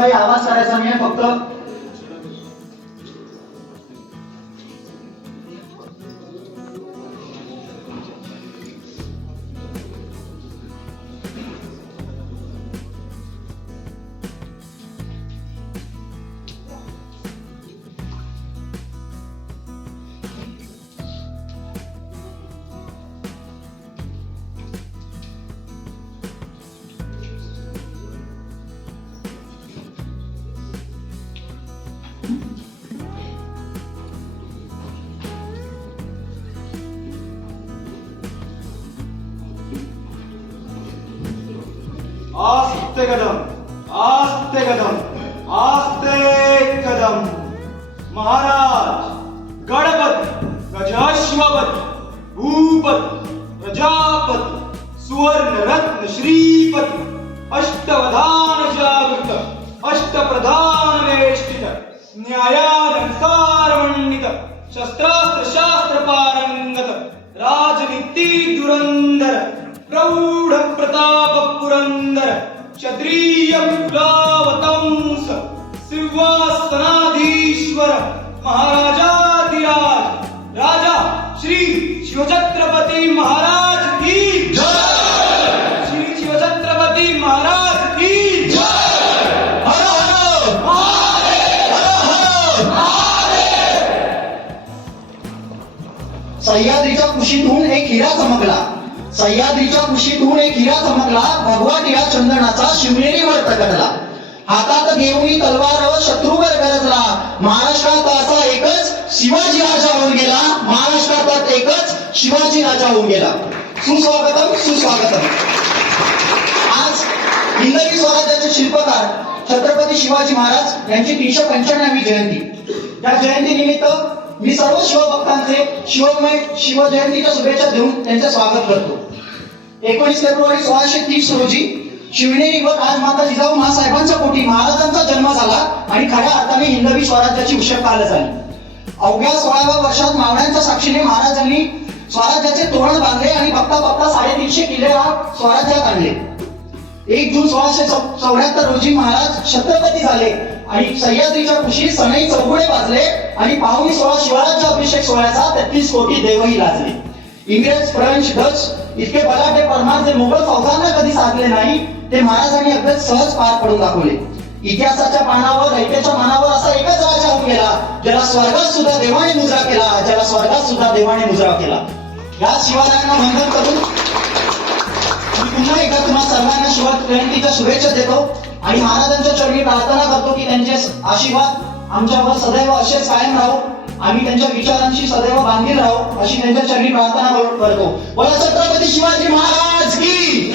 कोणी आवाज करायचा नाही फक्त आस्ते कदम आस्ते कदम आस्ते कदम. महाराज गणपत गजाश्वपत भूपत प्रजापत सुवर्ण रत्न श्रीपती अष्टवधान जागृत अष्टप्रधान वेष्टित न्याय महाराष्ट्रात असा एकच शिवाजी राजा होऊन गेला. महाराष्ट्रात एकच शिवाजी राजा होऊन गेला. सुस्वागतम सुस्वागतम. आज हिंदवी स्वराज्याचे शिल्पकार छत्रपती शिवाजी महाराज यांची तीनशे पंच्याण्णवी जयंती. या जयंती निमित्त मी सर्व शिवभक्तांचे शिवमय शिवजयंतीच्या शुभेच्छा देऊन त्यांचे स्वागत करतो. एकोणीस फेब्रुवारी सोळाशे तीस रोजी शिवनेरीवर राजमाता जिजाऊ महासाहेबांच्या पोटी महाराजांचा जन्म झाला आणि खऱ्या अर्थाने हिंदवी स्वराज्याची उषःकाल झाली. अवघ्या सोळाव्या वर्षात मावळ्यांच्या साक्षीने महाराजांनी स्वराज्याचे तोरण बांधले आणि बघता बघता साडेतीनशे किल्ले हा स्वराज्यात आणले. एक जून सोळाशे चौऱ्याहत्तर रोजी महाराज छत्रपती झाले आणि सह्याद्रीच्या कुशी सनई चौघडे वाजले आणि पाहुणी सोळा शिवराज्य अभिषेक सोहळ्याचा तेहतीस कोटी देवही लाजले. इंग्रज फ्रेंच डच इतके बलाढ्य परमार जे मुघल फौजांना कधी साधले नाही ते महाराजांनी अगदी सहज पार पडून दाखवले. इतिहासाच्या पानावर रयतेच्या मानावर असा एकच राजा होऊन गेला ज्याला स्वर्गात सुद्धा देवाने मुजरा केला ज्याला स्वर्गात सुद्धा देवाने मुजरा केला. या शिवरायांना वंदन करून मी पुन्हा एकदा तुम्हा सर्वांना शिव जयंतीच्या शुभेच्छा देतो आणि महाराजांच्या चरणी प्रार्थना करतो की त्यांचे आशीर्वाद आमच्यावर सदैव असेच कायम राहो. आम्ही त्यांच्या विचारांशी सदैव बांधील राहू अशी त्यांच्या चरणी प्रार्थना करतो. बोला छत्रपती शिवाजी महाराज की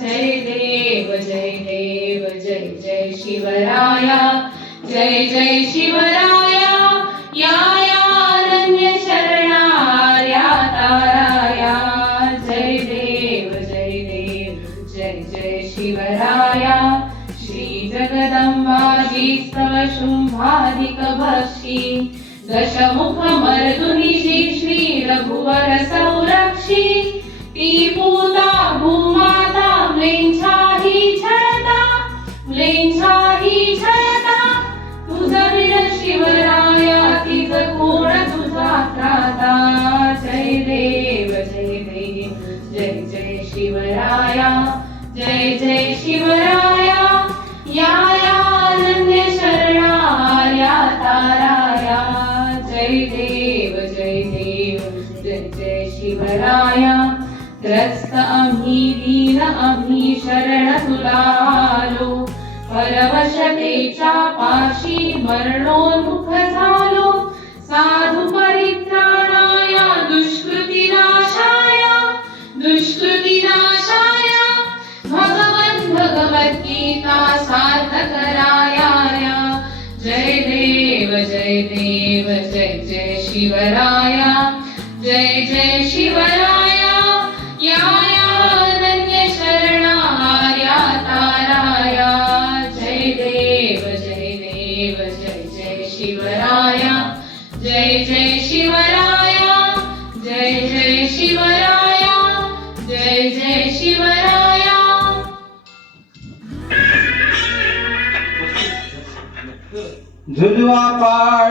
जय देव जय देव जय जय शिवराया जय जय शिवराया या या अनन्य शरणार्या ताराया जय देव जय देव जय जय शिवराया श्री जगदम्बाजी स्तव शुम्भाधिक भक्षी दशमुख मर्दुनी श्री रघुवर आम्ही शरण तुलालो परवशतेच्या पाशी मरणोन्मुख झालो। साधु परित्राणाया दुष्कृती नाशाया दुष्कृती नाशाया भगवन् भगवद्गीता सार्थकराया जय देव जय देव जय जय शिवराया। झुलवा पाडना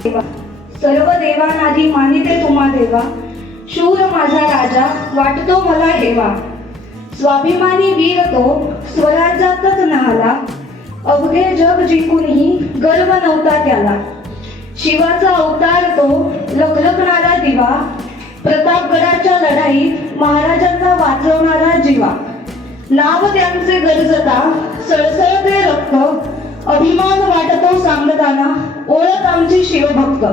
सर्व देवानाधी मानिते तुम्हा देवा. शूर माझा राजा वाटतो मला हेवा. स्वाभिमानी वीर तो स्वराज्यातच नाहला. अवघे जग जिंकूनही गर्व नव्हता त्याला. शिवाचा अवतार तो लखलखणारा दिवा. प्रतापगडाच्या लढाईत महाराजांना वाचवणारा जीवा. नाव त्यांचे गरजता सळसळते रक्त. अभिमान वाटतो सांगताना ओळख आमची शिवभक्त.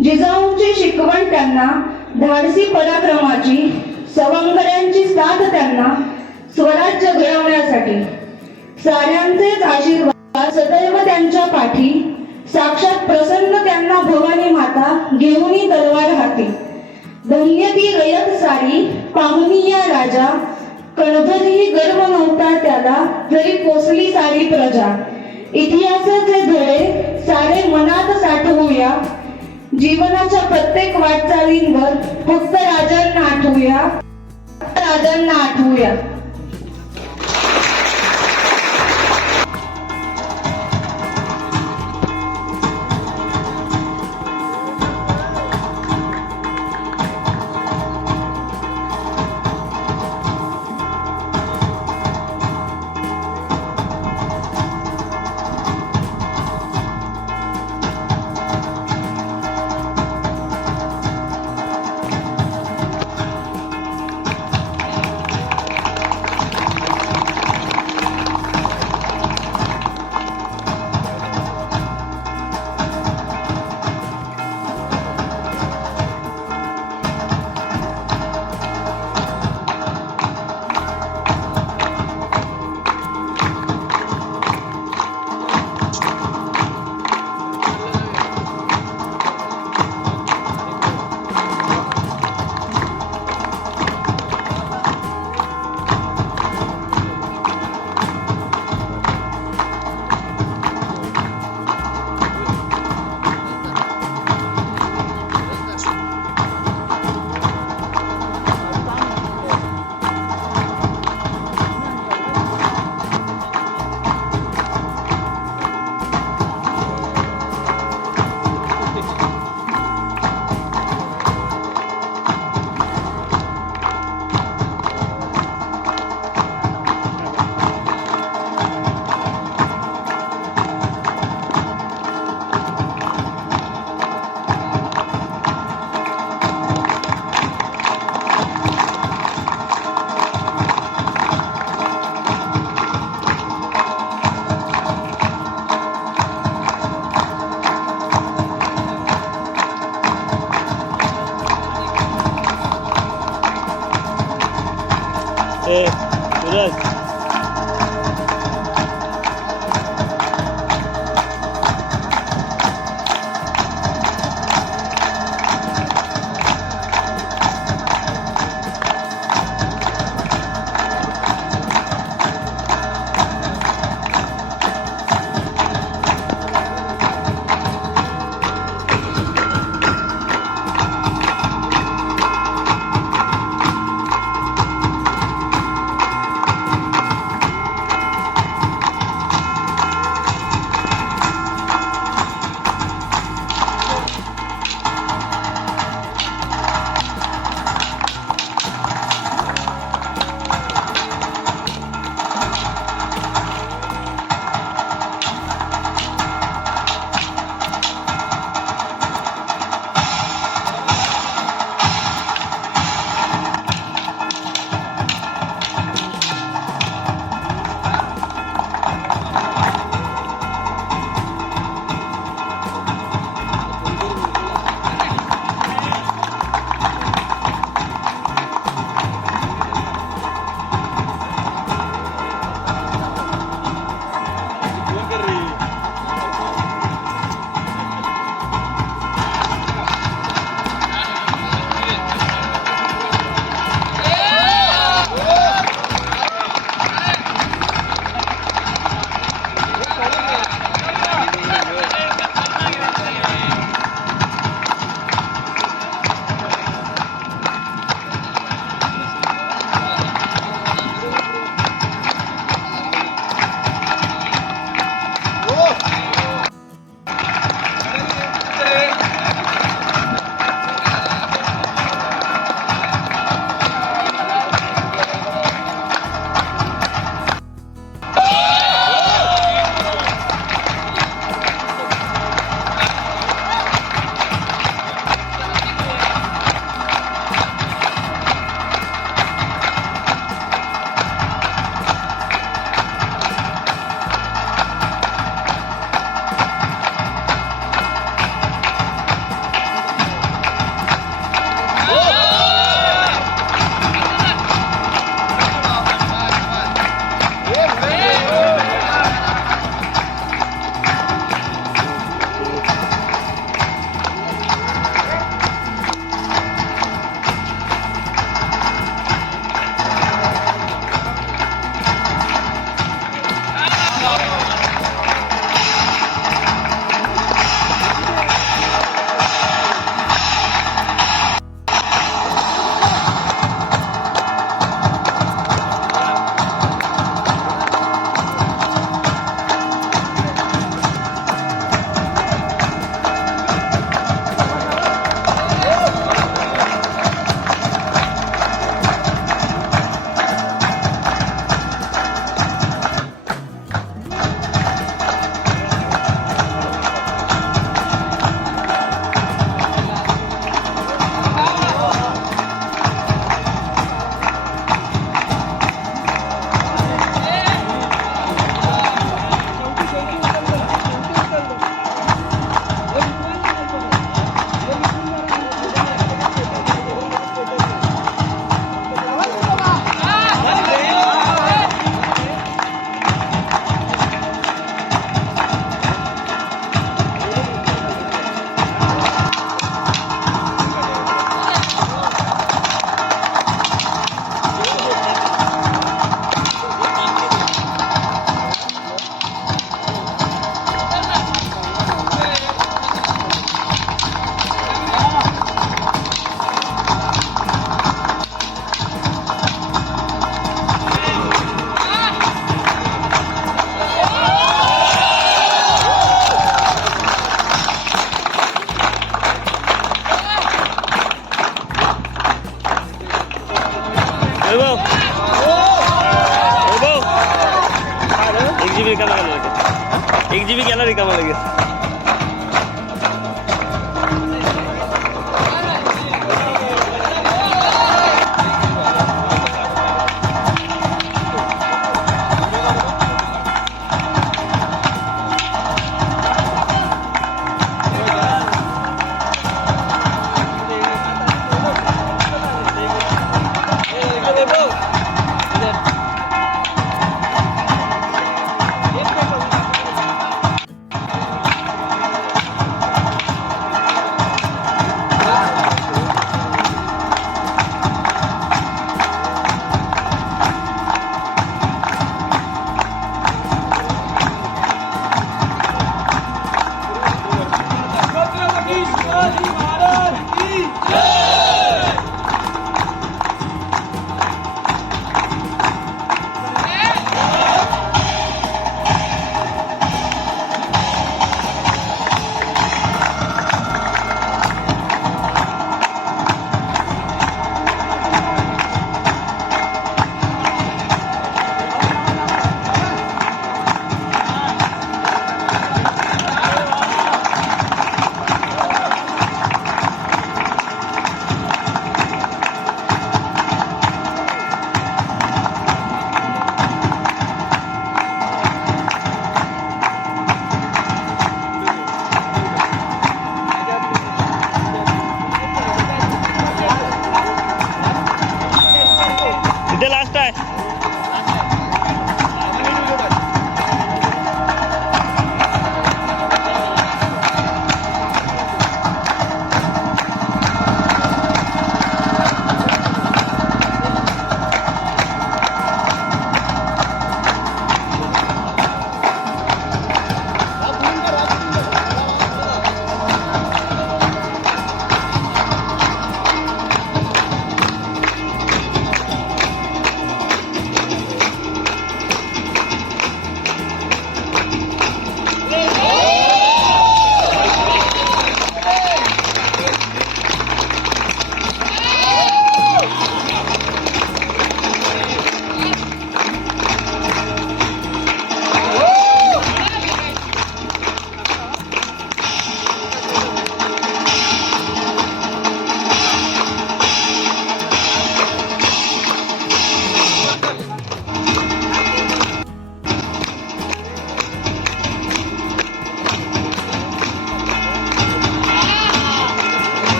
जिजाऊंची शिकवण त्यांना धाडसी पराक्रमाची सवंगड्यांची साथ त्यांना स्वराज्य घडवण्यासाठी. साऱ्यांचेच आशीर्वाद सदैव त्यांच्या पाठी साक्षात प्रसन्न त्यांना भवानी माता घेऊनी तलवार हाती. धन्य ती रयत सारी पाहुनी या राजा कणभरही गर्व नव्हता त्याला जरी कोसली सारी प्रजा. इतिहासाचे धडे सारे मनात साठवूया. जीवनाच्या प्रत्येक वाटचालींवर फक्त राजांना आठवूया. राजांना आठवूया. Evet. Biraz.